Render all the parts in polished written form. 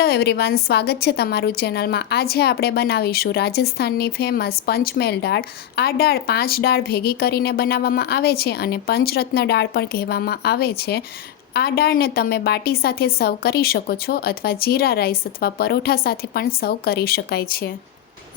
Hello everyone, સ્વાગત છે તમારું ચેનલમાં। આજે આપણે બનાવીશું રાજસ્થાનની ફેમસ પંચમેલ દાળ। આ દાળ 5 દાળ ભેગી કરીને બનાવવામાં આવે છે અને પંચરત્ન દાળ પણ કહેવામાં આવે છે। આ દાળને તમે બાટી સાથે સર્વ કરી શકો છો અથવા જીરા રાઈસ અથવા પરોઠા સાથે પણ સર્વ કરી શકાય છે।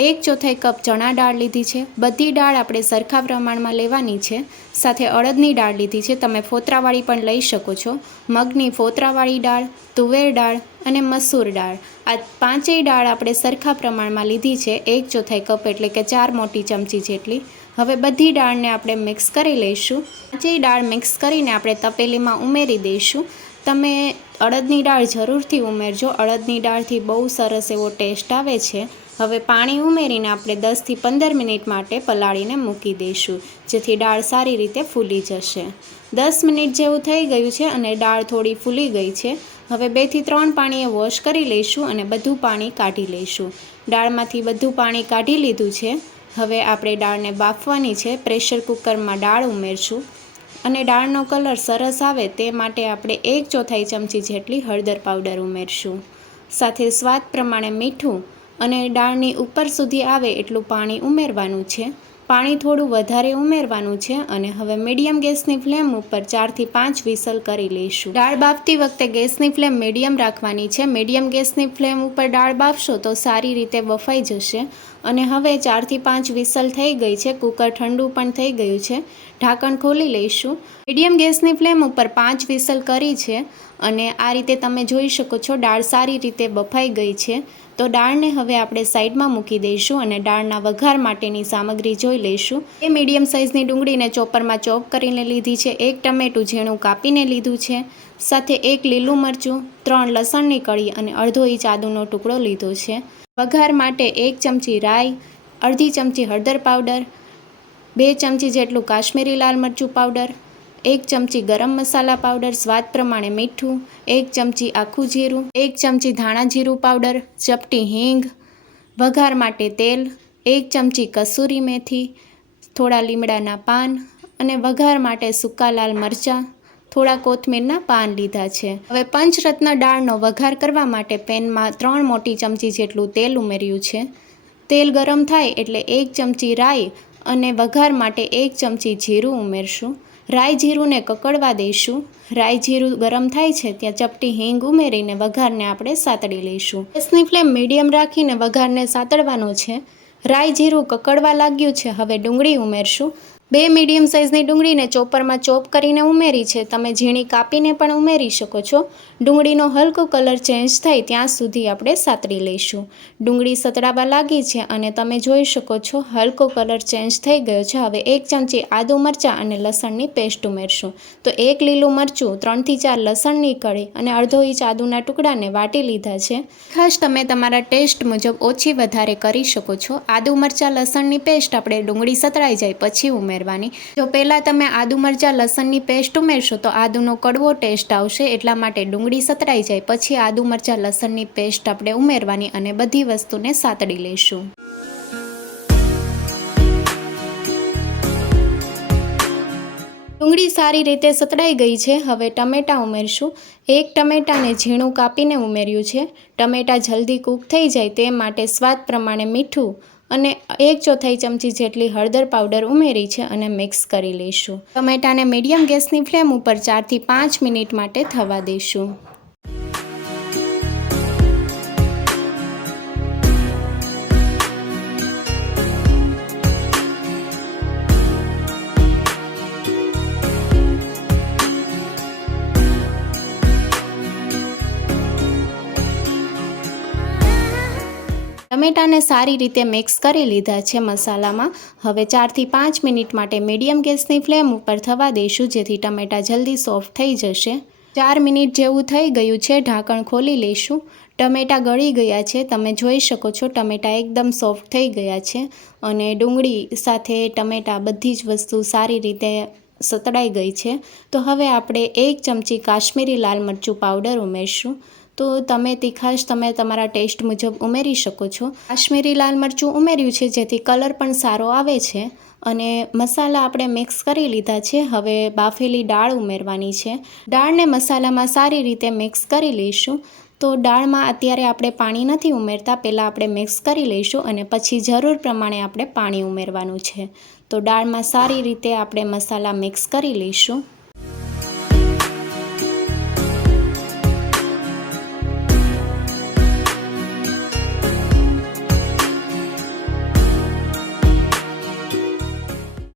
1/4 કપ ચણા દાળ લીધી છે। બધી દાળ આપણે સરખા પ્રમાણમાં લેવાની છે। સાથે અડદની દાળ લીધી છે, તમે ફોતરાવાળી પણ લઈ શકો છો। મગની ફોતરાવાળી દાળ, તુવેર દાળ અને મસૂર દાળ, આ પાંચેય દાળ આપણે સરખા પ્રમાણમાં લીધી છે। 1/4 કપ એટલે કે 4 મોટી ચમચી જેટલી। હવે બધી દાળને આપણે મિક્સ કરી લઈશું। પાંચેય દાળ મિક્સ કરીને આપણે તપેલીમાં ઉમેરી દઈશું। તમે અડદની દાળ જરૂરથી ઉમેરજો, અડદની દાળથી બહુ સરસ એવો ટેસ્ટ આવે છે। હવે પાણી ઉમેરીને આપણે 10 થી 15 મિનિટ માટે પલાળીને મૂકી દઈશું, જેથી દાળ સારી રીતે ફૂલી જશે। 10 મિનિટ જેવું થઈ ગયું છે અને દાળ થોડી ફૂલી ગઈ છે। હવે 2 થી 3 પાણીએ વોશ કરી લઈશું અને બધું પાણી કાઢી લઈશું। દાળમાંથી બધું પાણી કાઢી લીધું છે। હવે આપણે દાળને બાફવાની છે। પ્રેશર કુકરમાં દાળ ઉમેરશું અને દાળનો કલર સરસ આવે તે માટે આપણે 1/4 ચમચી જેટલી હળદર પાવડર ઉમેરશું। સાથે સ્વાદ પ્રમાણે મીઠું અને દાળની ઉપર સુધી આવે એટલું પાણી ઉમેરવાનું છે। પાણી થોડું વધારે ઉમેરવાનું છે અને હવે મીડિયમ ગેસની ફ્લેમ ઉપર 4 થી 5 વિસલ કરી લઈશું। દાળ બાફતી વખતે ગેસની ફ્લેમ મીડિયમ રાખવાની છે। મીડિયમ ગેસની ફ્લેમ ઉપર દાળ બાફશો તો સારી રીતે બફાઈ જશે। અને હવે 4 થી 5 વિસલ થઈ ગઈ છે, કુકર ઠંડુ પણ થઈ ગયું છે। ઢાંકણ ખોલી લઈશું। મીડિયમ ગેસની ફ્લેમ ઉપર 5 વિસલ કરી છે અને આ રીતે તમે જોઈ શકો છો દાળ સારી રીતે બફાઈ ગઈ છે। તો દાળને હવે આપણે સાઈડમાં મૂકી દઈશું અને દાળના વઘાર માટેની સામગ્રી જોઈ લઈશું। એ મીડિયમ સાઇઝની ડુંગળીને ચોપરમાં ચોપ કરીને લીધી છે। 1 ટમેટું ઝીણું કાપીને લીધું છે। સાથે 1 લીલું મરચું, 3 લસણની કળી અને અડધો ઇંચ આદુનો ટુકડો લીધો છે। વઘાર માટે 1 ચમચી રાઈ, અડધી ચમચી હળદર પાવડર, 2 ચમચી જેટલું કાશ્મીરી લાલ મરચું પાવડર, 1 ચમચી ગરમ મસાલા પાવડર, સ્વાદ પ્રમાણે મીઠું, 1 ચમચી આખું જીરું, 1 ચમચી ધાણા જીરું પાવડર, ચપટી હિંગ, વઘાર માટે તેલ, 1 ચમચી કસૂરી મેથી, થોડા લીમડાના પાન અને વઘાર માટે સૂકા લાલ મરચાં, થોડા કોથમીરના પાન લીધા છે। હવે પંચરત્ન દાળનો વઘાર કરવા માટે પેનમાં 3 મોટી ચમચી જેટલું તેલ ઉમેર્યું છે। તેલ ગરમ થાય એટલે 1 ચમચી રાઈ અને વઘાર માટે 1 ચમચી જીરું ઉમેરશું। રાઈ જીરુંને કકડવા દઈશું। રાઈ જીરું ગરમ થાય છે ત્યાં ચપટી હિંગ ઉમેરીને વઘારને આપણે સાતળી લઈશું। ગેસની ફ્લેમ મીડિયમ રાખીને વઘારને સાતળવાનો છે। રાઈ જીરું કકડવા લાગ્યું છે, હવે ડુંગળી ઉમેરશું। 2 મીડિયમ સાઇઝની ડુંગળીને ચોપરમાં ચોપ કરીને ઉમેરી છે, તમે ઝીણી કાપીને પણ ઉમેરી શકો છો। ડુંગળીનો હલકો કલર ચેન્જ થાય ત્યાં સુધી આપણે સાતળી લઈશું। ડુંગળી સતળાવા લાગી છે અને તમે જોઈ શકો છો હલકો કલર ચેન્જ થઈ ગયો છે। હવે 1 ચમચી આદુ મરચાં અને લસણની પેસ્ટ ઉમેરશું। તો 1 લીલું મરચું, 3 થી 4 લસણની કળી અને અડધો ઇંચ આદુના ટુકડાને વાટી લીધા છે। ખાસ તમે તમારા ટેસ્ટ મુજબ ઓછી વધારે કરી શકો છો। આદુ મરચાં લસણની પેસ્ટ આપણે ડુંગળી સતળાઈ જાય પછી ઉમેરવાની। જો પહેલાં તમે આદુ મરચાં લસણની પેસ્ટ ઉમેરશો તો આદુનો કડવો ટેસ્ટ આવશે, એટલા માટે ડુંગળી સતળાઈ જાય પછી આદુ મરચાં લસણની પેસ્ટ આપણે ઉમેરવાની અને બધી વસ્તુને સાતળી લઈશું। ડુંગળી સારી રીતે સતળાઈ ગઈ છે। હવે ટમેટાં ઉમેરશું। 1 ટમેટાને ઝીણું કાપીને ઉમેર્યું છે। ટમેટાં જલ્દી કૂક થઈ જાય તે માટે સ્વાદ પ્રમાણે મીઠું અને 1/4 ચમચી જેટલી હળદર પાવડર ઉમેરી છે અને મિક્સ કરી લઈશું। ટમેટાને મીડિયમ ગેસની ફ્લેમ ઉપર 4 થી 5 મિનિટ માટે થવા દઈશું। ટમેટાને સારી રીતે મિક્સ કરી લીધા છે મસાલામાં। હવે 4 થી 5 મિનિટ માટે મીડિયમ ગેસની ફ્લેમ ઉપર થવા દઈશું, જેથી ટમેટાં જલ્દી સોફ્ટ થઈ જશે। 4 મિનિટ જેવું થઈ ગયું છે, ઢાંકણ ખોલી લઈશું। ટમેટાં ગળી ગયા છે, તમે જોઈ શકો છો ટમેટાં એકદમ સોફ્ટ થઈ ગયા છે અને ડુંગળી સાથે ટમેટાં બધી જ વસ્તુ સારી રીતે સતળાઈ ગઈ છે। તો હવે આપણે 1 ચમચી કાશ્મીરી લાલ મરચું પાવડર ઉમેરશું। તો તમે તીખાશ તમે તમારા ટેસ્ટ મુજબ ઉમેરી શકો છો। કાશ્મીરી લાલ મરચું ઉમેર્યું છે જેથી કલર પણ સારો આવે છે અને મસાલા આપણે મિક્સ કરી લીધા છે। હવે બાફેલી દાળ ઉમેરવાની છે। દાળને મસાલામાં સારી રીતે મિક્સ કરી લઈશું। તો દાળમાં અત્યારે આપણે પાણી નથી ઉમેરતા, પહેલાં આપણે મિક્સ કરી લઈશું અને પછી જરૂર પ્રમાણે આપણે પાણી ઉમેરવાનું છે। તો દાળમાં સારી રીતે આપણે મસાલા મિક્સ કરી લઈશું।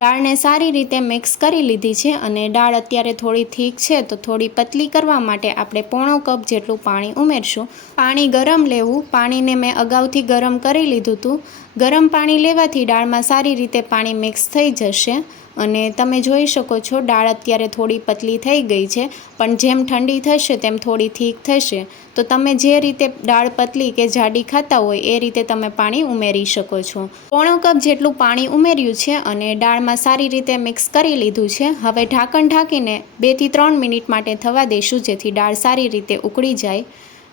દાળને સારી રીતે મિક્સ કરી લીધી છે અને દાળ અત્યારે થોડી થીક છે, તો થોડી પતલી કરવા માટે આપણે પોણો કપ જેટલું પાણી ઉમેરશું। પાણી ગરમ લેવું, પાણીને મેં અગાઉથી ગરમ કરી લીધું હતું। ગરમ પાણી લેવાથી દાળમાં સારી રીતે પાણી મિક્સ થઈ જશે અને તમે જોઈ શકો છો દાળ અત્યારે થોડી પતલી થઈ ગઈ છે, પણ જેમ ઠંડી થશે તેમ થોડી થીક થશે। તો તમે જે રીતે દાળ પતલી કે જાડી ખાતા હોય એ રીતે તમે પાણી ઉમેરી શકો છો। પોણો કપ જેટલું પાણી ઉમેર્યું છે અને દાળમાં સારી રીતે મિક્સ કરી લીધું છે। હવે ઢાંકણ ઢાંકીને 2 થી 3 મિનિટ માટે થવા દઈશું, જેથી દાળ સારી રીતે ઉકળી જાય।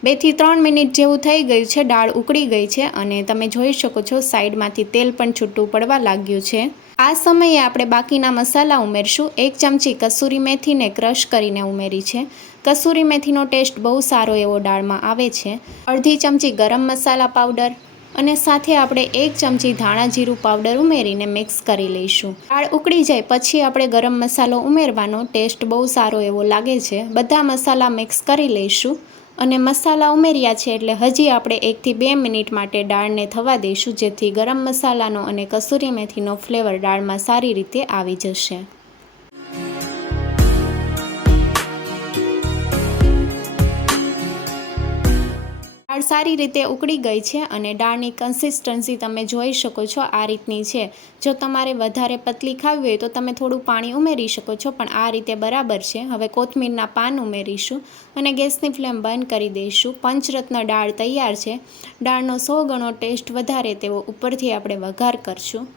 2 થી 3 મિનિટ જેવું થઈ ગયું છે, દાળ ઉકળી ગઈ છે અને તમે જોઈ શકો છો સાઈડમાંથી તેલ પણ છૂટું પડવા લાગ્યું છે। આ સમયે આપણે બાકીના મસાલા ઉમેરશું। 1 ચમચી કસૂરી મેથીને ક્રશ કરીને ઉમેરી છે। કસૂરી મેથીનો ટેસ્ટ બહુ સારો એવો દાળમાં આવે છે। અડધી ચમચી ગરમ મસાલા પાવડર અને સાથે આપણે 1 ચમચી ધાણા જીરું પાવડર ઉમેરીને મિક્સ કરી લઈશું। દાળ ઉકળી જાય પછી આપણે ગરમ મસાલો ઉમેરવાનો, ટેસ્ટ બહુ સારો એવો લાગે છે। બધા મસાલા મિક્સ કરી લઈશું અને મસાલા ઉમેર્યા છે એટલે હજી આપણે 1 થી 2 મિનિટ માટે દાળને થવા દઈશું, જેથી ગરમ મસાલાનો અને કસૂરી મેથીનો ફ્લેવર દાળમાં સારી રીતે આવી જશે। દાળ સારી રીતે ઉકળી ગઈ છે અને દાળની કન્સિસ્ટન્સી તમે જોઈ શકો છો આ રીતની છે। જો તમારે વધારે પતલી ખાવી હોય તો તમે થોડું પાણી ઉમેરી શકો છો, પણ આ રીતે બરાબર છે। હવે કોથમીરના પાન ઉમેરીશું અને ગેસની ફ્લેમ બંધ કરી દઈશું। પંચરત્ન દાળ તૈયાર છે। દાળનો 100 ગણો ટેસ્ટ વધારે તેવો ઉપરથી આપણે વઘાર કરશું।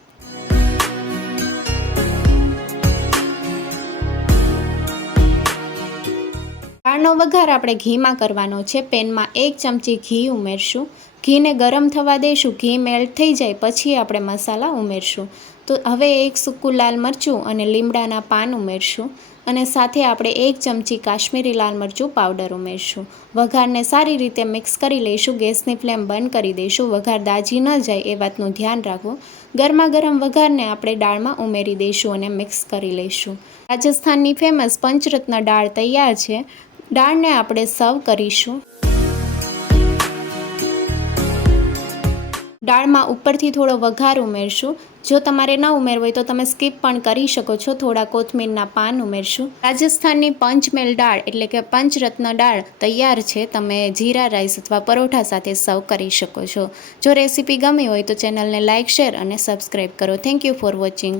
દાળનો વઘાર આપણે ઘીમાં કરવાનો છે। પેનમાં 1 ચમચી ઘી ઉમેરશું। ઘીને ગરમ થવા દઈશું। ઘી મેલ્ટ થઈ જાય પછી આપણે મસાલા ઉમેરશું। તો હવે 1 સૂકું લાલ મરચું અને લીમડાના પાન ઉમેરશું અને સાથે આપણે 1 ચમચી કાશ્મીરી લાલ મરચું પાવડર ઉમેરશું। વઘારને સારી રીતે મિક્સ કરી લઈશું। ગેસની ફ્લેમ બંધ કરી દઈશું। વઘાર દાજી ન જાય એ વાતનું ધ્યાન રાખવું। ગરમા ગરમ વઘારને આપણે દાળમાં ઉમેરી દઈશું અને મિક્સ કરી લઈશું। રાજસ્થાનની ફેમસ પંચરત્ન દાળ તૈયાર છે। દાળને આપણે સર્વ કરીશું। દાળમાં ઉપરથી થોડો વઘાર ઉમેરશું। જો તમારે ન ઉમેરવો હોય તો તમે સ્કીપ પણ કરી શકો છો। થોડા કોથમીરના પાન ઉમેરશું। રાજસ્થાનની પંચમેલ દાળ એટલે કે પંચરત્ન દાળ તૈયાર છે। તમે જીરા રાઈસ અથવા પરોઠા સાથે સર્વ કરી શકો છો। જો રેસીપી ગમી હોય તો ચેનલને લાઇક, શેર અને સબસ્ક્રાઈબ કરો। Thank you for watching.